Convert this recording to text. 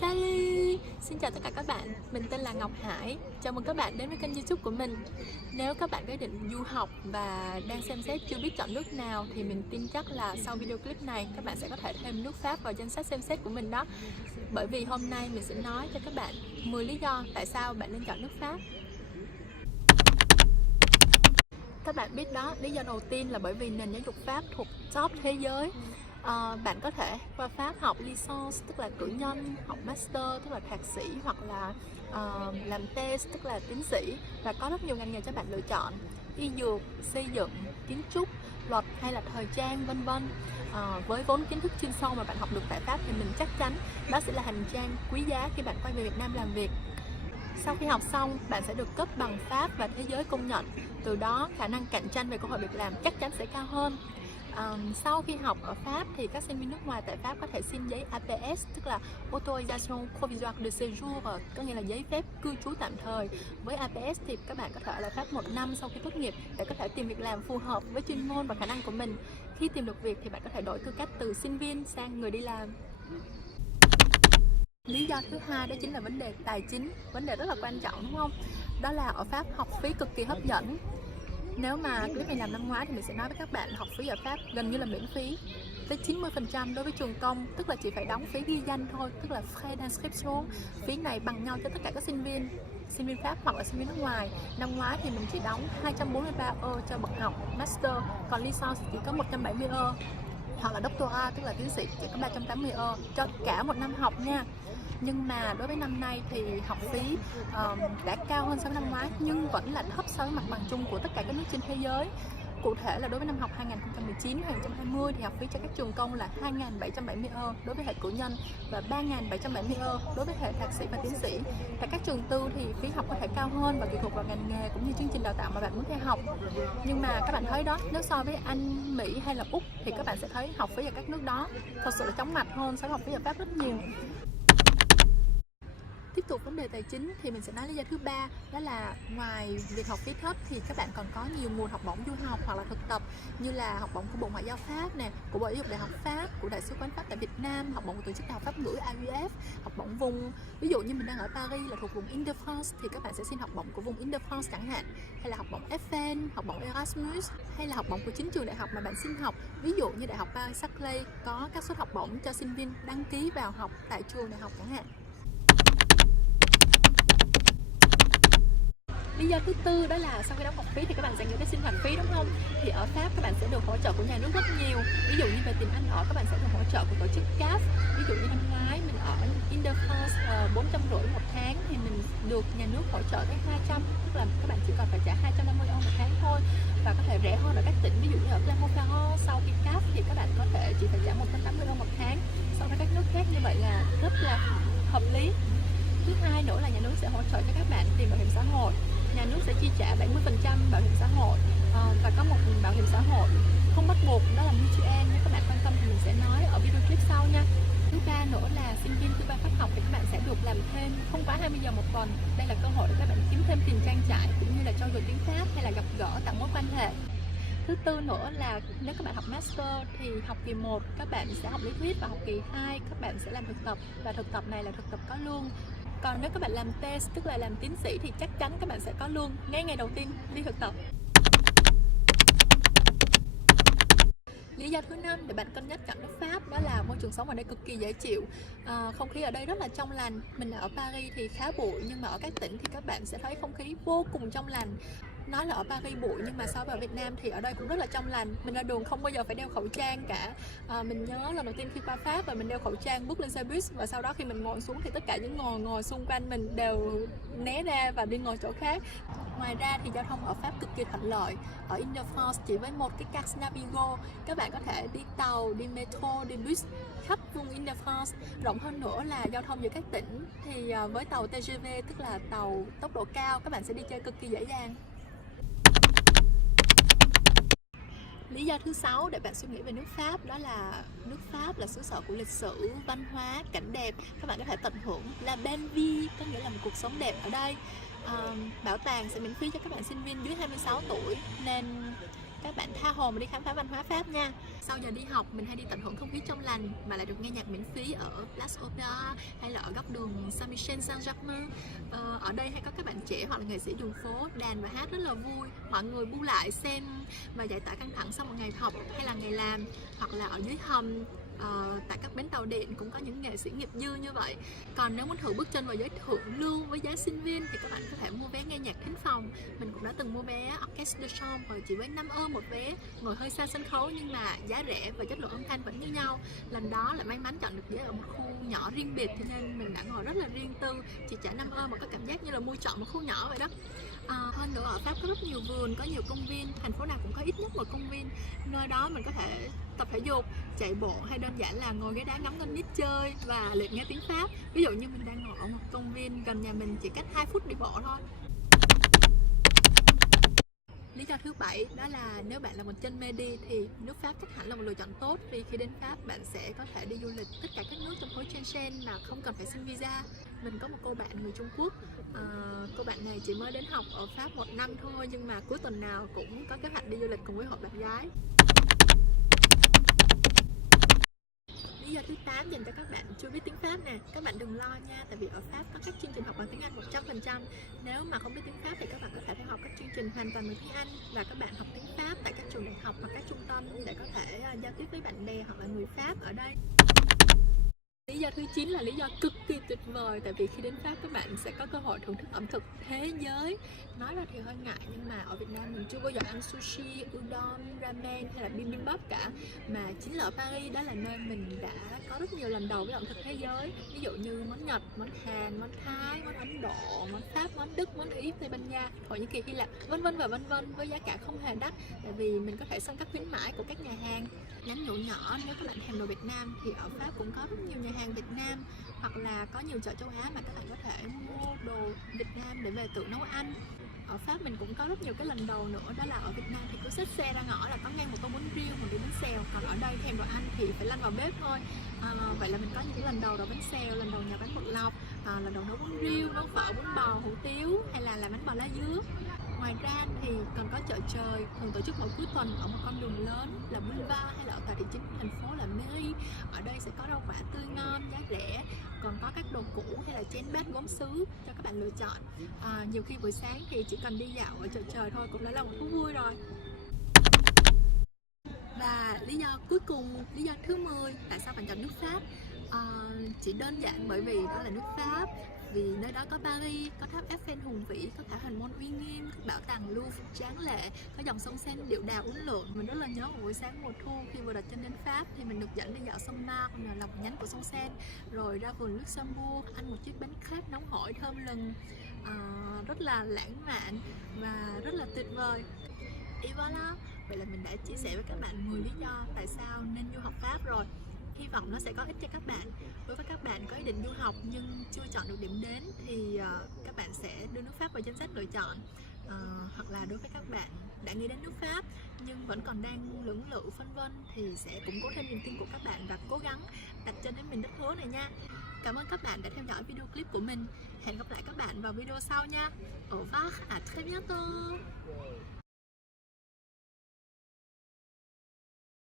Salut! Xin chào tất cả các bạn, mình tên là Ngọc Hải. Chào mừng các bạn đến với kênh YouTube của mình. Nếu các bạn có ý định du học và đang xem xét chưa biết chọn nước nào thì mình tin chắc là sau video clip này các bạn sẽ có thể thêm nước Pháp vào danh sách xem xét của mình đó. Bởi vì hôm nay mình sẽ nói cho các bạn 10 lý do tại sao bạn nên chọn nước Pháp. Các bạn biết đó, lý do đầu tiên là bởi vì nền giáo dục Pháp thuộc top thế giới. Bạn có thể qua Pháp học licence tức là cử nhân, học master tức là thạc sĩ, hoặc là làm thèse tức là tiến sĩ, và có rất nhiều ngành nghề cho bạn lựa chọn: y dược, xây dựng, kiến trúc, luật hay là thời trang, vân vân. Với vốn kiến thức chuyên sâu mà bạn học được tại Pháp thì mình chắc chắn đó sẽ là hành trang quý giá khi bạn quay về Việt Nam làm việc. Sau khi học xong, bạn sẽ được cấp bằng Pháp và thế giới công nhận. Từ đó, khả năng cạnh tranh về cơ hội việc làm chắc chắn sẽ cao hơn. Sau khi học ở Pháp thì các sinh viên nước ngoài tại Pháp có thể xin giấy APS, tức là Autorisation Provisoire de Séjour, có nghĩa là giấy phép cư trú tạm thời. Với APS thì các bạn có thể ở lại Pháp 1 năm sau khi tốt nghiệp để có thể tìm việc làm phù hợp với chuyên môn và khả năng của mình. Khi tìm được việc thì bạn có thể đổi tư cách từ sinh viên sang người đi làm. Lý do thứ hai đó chính là vấn đề tài chính, vấn đề rất là quan trọng, đúng không? Đó là ở Pháp học phí cực kỳ hấp dẫn. Nếu mà clip này làm năm ngoái thì mình sẽ nói với các bạn học phí ở Pháp gần như là miễn phí, tới 90% đối với trường công, tức là chỉ phải đóng phí ghi danh thôi, tức là frais d'inscription. Phí này bằng nhau cho tất cả các sinh viên Pháp hoặc là sinh viên nước ngoài. Năm ngoái thì mình chỉ đóng 243 euro cho bậc học master, còn licence chỉ có 170 euro, hoặc là doctorat tức là tiến sĩ chỉ có 380 euro cho cả một năm học nha. Nhưng mà đối với năm nay thì học phí đã cao hơn so với năm ngoái, nhưng vẫn là thấp so với mặt bằng chung của tất cả các nước trên thế giới. Cụ thể là đối với năm học 2019-2020 thì học phí cho các trường công là 2.770 euro đối với hệ cử nhân và 3.770 euro đối với hệ thạc sĩ và tiến sĩ. Tại các trường tư thì phí học có thể cao hơn và tùy thuộc vào ngành nghề cũng như chương trình đào tạo mà bạn muốn theo học. Nhưng mà các bạn thấy đó, nếu so với Anh, Mỹ hay là Úc thì các bạn sẽ thấy học phí ở các nước đó thật sự là chóng mặt hơn so với học phí ở Pháp rất nhiều. Tiếp tục vấn đề tài chính thì mình sẽ nói lý do thứ ba, đó là ngoài việc học phí thấp thì các bạn còn có nhiều nguồn học bổng du học hoặc là thực tập, như là học bổng của Bộ Ngoại giao Pháp nè, của Bộ Giáo dục Đại học Pháp, của Đại sứ quán Pháp tại Việt Nam, học bổng của tổ chức Đại học Pháp ngữ AUF, học bổng vùng. Ví dụ như mình đang ở Paris là thuộc vùng Île-de-France thì các bạn sẽ xin học bổng của vùng Île-de-France chẳng hạn, hay là học bổng FN, học bổng Erasmus, hay là học bổng của chính trường đại học mà bạn xin học. Ví dụ như Đại học Paris-Saclay có các suất học bổng cho sinh viên đăng ký vào học tại trường đại học chẳng hạn. Lý do thứ tư đó là sau khi đóng học phí thì các bạn sẽ nhận cái sinh hoạt phí, đúng không? Thì ở Pháp các bạn sẽ được hỗ trợ của nhà nước rất nhiều. Ví dụ như về tiền ăn ở các bạn sẽ được hỗ trợ của tổ chức CAF. Ví dụ như năm ngoái mình ở Île-de-France 450 một tháng thì mình được nhà nước hỗ trợ tới 200, tức là các bạn chỉ còn phải trả 250 euro một tháng thôi, và có thể rẻ hơn ở các tỉnh. Ví dụ như ở Clermont-Ferrand sau khi CAF thì các bạn có thể chỉ phải trả 180 euro một tháng. So với các nước khác như vậy là rất là hợp lý. Thứ hai nữa là nhà nước sẽ hỗ trợ cho các bạn tiền bảo hiểm xã hội. Nhà nước sẽ chi trả 70% bảo hiểm xã hội, và có một bảo hiểm xã hội không bắt buộc, đó là mutuelle. Nếu các bạn quan tâm thì mình sẽ nói ở video clip sau nha. Thứ ba nữa là sinh viên thứ ba Pháp học thì các bạn sẽ được làm thêm không quá 20 giờ một tuần. Đây là cơ hội để các bạn kiếm thêm tiền trang trải cũng như là trau dồi tiếng Pháp hay là gặp gỡ tạo mối quan hệ. Thứ tư nữa là nếu các bạn học master thì học kỳ 1 các bạn sẽ học lý thuyết và học kỳ 2 các bạn sẽ làm thực tập, và thực tập này là thực tập có lương. Còn nếu các bạn làm thèse tức là làm tiến sĩ thì chắc chắn các bạn sẽ có lương ngay ngày đầu tiên đi thực tập. Lý do thứ năm để bạn cân nhắc chọn nước Pháp đó là môi trường sống ở đây cực kỳ dễ chịu. Không khí ở đây rất là trong lành. Mình ở Paris thì khá bụi, nhưng mà ở các tỉnh thì các bạn sẽ thấy không khí vô cùng trong lành. Nói là ở Paris bụi nhưng mà so với ở Việt Nam thì ở đây cũng rất là trong lành. Mình ra đường không bao giờ phải đeo khẩu trang cả. Mình nhớ lần đầu tiên khi qua Pháp và mình đeo khẩu trang bước lên xe buýt, và sau đó khi mình ngồi xuống thì tất cả những ngồi xung quanh mình đều né ra và đi ngồi chỗ khác. Ngoài ra thì giao thông ở Pháp cực kỳ thuận lợi. Ở Île-de-France chỉ với một cái Carte Navigo các bạn có thể đi tàu, đi metro, đi bus khắp vùng Île-de-France. Rộng hơn nữa là giao thông giữa các tỉnh thì với tàu TGV tức là tàu tốc độ cao các bạn sẽ đi chơi cực kỳ dễ dàng. Lý do thứ 6 để bạn suy nghĩ về nước Pháp đó là nước Pháp là xứ sở của lịch sử, văn hóa, cảnh đẹp. Các bạn có thể tận hưởng la belle vie, có nghĩa là một cuộc sống đẹp ở đây. Bảo tàng sẽ miễn phí cho các bạn sinh viên dưới 26 tuổi, nên các bạn tha hồ mà đi khám phá văn hóa Pháp nha. Sau giờ đi học mình hay đi tận hưởng không khí trong lành mà lại được nghe nhạc miễn phí ở Place Opera hay là ở góc đường Saint-Michel Saint-Germain. Ở đây hay có các bạn trẻ hoặc là nghệ sĩ đường phố đàn và hát rất là vui. Mọi người bu lại xem và giải tỏa căng thẳng sau một ngày học hay là ngày làm, hoặc là ở dưới hầm. Tại các bến tàu điện cũng có những nghệ sĩ nghiệp dư như vậy. Còn nếu muốn thử bước chân vào giới thượng lưu với giá sinh viên thì các bạn có thể mua vé nghe nhạc thính phòng. Mình cũng đã từng mua vé Orchestre de Chambre chỉ với 5 euro một vé, ngồi hơi xa sân khấu nhưng mà giá rẻ và chất lượng âm thanh vẫn như nhau. Lần đó lại may mắn chọn được ghế ở một khu nhỏ riêng biệt, cho nên mình đã ngồi rất là riêng tư, chỉ trả 5 euro mà có cảm giác như là mua chọn một khu nhỏ vậy đó. Hơn nữa ở Pháp có rất nhiều vườn, có nhiều công viên, thành phố nào cũng có ít nhất một công viên. Nơi đó mình có thể tập thể dục, chạy bộ hay đơn giản là ngồi ghế đá ngắm con nít chơi và luyện nghe tiếng Pháp. Ví dụ như mình đang ngồi ở một công viên gần nhà mình, chỉ cách 2 phút đi bộ thôi. Lý do thứ 7 đó là nếu bạn là một chân mê đi thì nước Pháp chắc hẳn là một lựa chọn tốt, vì khi đến Pháp bạn sẽ có thể đi du lịch tất cả các nước trong khối Schengen mà không cần phải xin visa. Mình có một cô bạn người Trung Quốc, cô bạn này chỉ mới đến học ở Pháp 1 năm thôi nhưng mà cuối tuần nào cũng có kế hoạch đi du lịch cùng với hội bạn gái. Lý do thứ 8 dành cho các bạn chưa biết tiếng Pháp nè, các bạn đừng lo nha, tại vì ở Pháp có các chương trình học bằng tiếng Anh 100%. Nếu mà không biết tiếng Pháp thì các bạn có thể theo học các chương trình hoàn toàn bằng tiếng Anh, và các bạn học tiếng Pháp tại các trường đại học hoặc các trung tâm để có thể giao tiếp với bạn bè hoặc là người Pháp ở đây. Lý do thứ 9 là lý do cực kỳ tuyệt vời, tại vì khi đến Pháp các bạn sẽ có cơ hội thưởng thức ẩm thực thế giới. Nói ra thì hơi ngại nhưng mà ở Việt Nam mình chưa bao giờ ăn sushi, udon, ramen hay là bibimbap cả. Mà chính là ở Paris, đó là nơi mình đã có rất nhiều lần đầu với ẩm thực thế giới. Ví dụ như món Nhật, món Hàn, món Thái, món Ấn Độ, món Pháp, món Đức, món Ý, Tây Ban Nha, Thổ Nhĩ Kỳ, Hy Lạp, vân vân và vân vân, với giá cả không hề đắt, tại vì mình có thể săn các khuyến mãi của các nhà hàng. Nhắn nhủ nhỏ, nếu các bạn thèm đồ Việt Nam thì ở Pháp cũng có rất nhiều nhà hàng Việt Nam, hoặc là có nhiều chợ châu Á mà các bạn có thể mua đồ Việt Nam để về tự nấu ăn. Ở Pháp mình cũng có rất nhiều cái lần đầu nữa, đó là ở Việt Nam thì cứ xách xe ra ngõ là có ngang một tô bún riêu hoặc đi bánh xèo, còn ở đây thèm đồ ăn thì phải lăn vào bếp thôi. Vậy là mình có những cái lần đầu bánh xèo, lần đầu nhà bánh bột lọc, lần đầu nấu bún riêu, nấu phở, bún bò, hủ tiếu hay là làm bánh bò lá dứa. Ngoài ra thì còn có chợ trời, thường tổ chức mỗi cuối tuần ở một con đường lớn là Boulevard, hay là ở tại thị chính thành phố là Mairie. Ở đây sẽ có rau quả tươi ngon, giá rẻ, còn có các đồ cũ hay là chén bát gốm sứ cho các bạn lựa chọn. Nhiều khi buổi sáng thì chỉ cần đi dạo ở chợ trời thôi cũng đã là một thú vui rồi. Và lý do cuối cùng, lý do thứ 10 tại sao bạn chọn nước Pháp, chỉ đơn giản bởi vì đó là nước Pháp. Vì nơi đó có Paris, có tháp Eiffel hùng vĩ, có thảo Hành Môn uy nghiêm, có bảo tàng Louvre tráng lệ, có dòng sông Seine điệu đào uốn lượn. Mình rất là nhớ một buổi sáng mùa thu khi vừa đặt chân đến Pháp thì mình được dẫn đi dạo sông Marne, lòng nhánh của sông Seine, rồi ra vườn Luxembourg ăn một chiếc bánh crepe nóng hổi thơm lừng, rất là lãng mạn và rất là tuyệt vời. Et voilà, vậy là mình đã chia sẻ với các bạn 10 lý do tại sao nên du học Pháp rồi. Hy vọng nó sẽ có ích cho các bạn. Đối với các bạn có ý định du học nhưng chưa chọn được điểm đến thì các bạn sẽ đưa nước Pháp vào danh sách lựa chọn. Hoặc là đối với các bạn đã nghĩ đến nước Pháp nhưng vẫn còn đang lưỡng lự phân vân thì sẽ củng cố thêm niềm tin của các bạn và cố gắng đặt chân đến miền đất hứa này nha. Cảm ơn các bạn đã theo dõi video clip của mình. Hẹn gặp lại các bạn vào video sau nha. Au revoir, à très bientôt.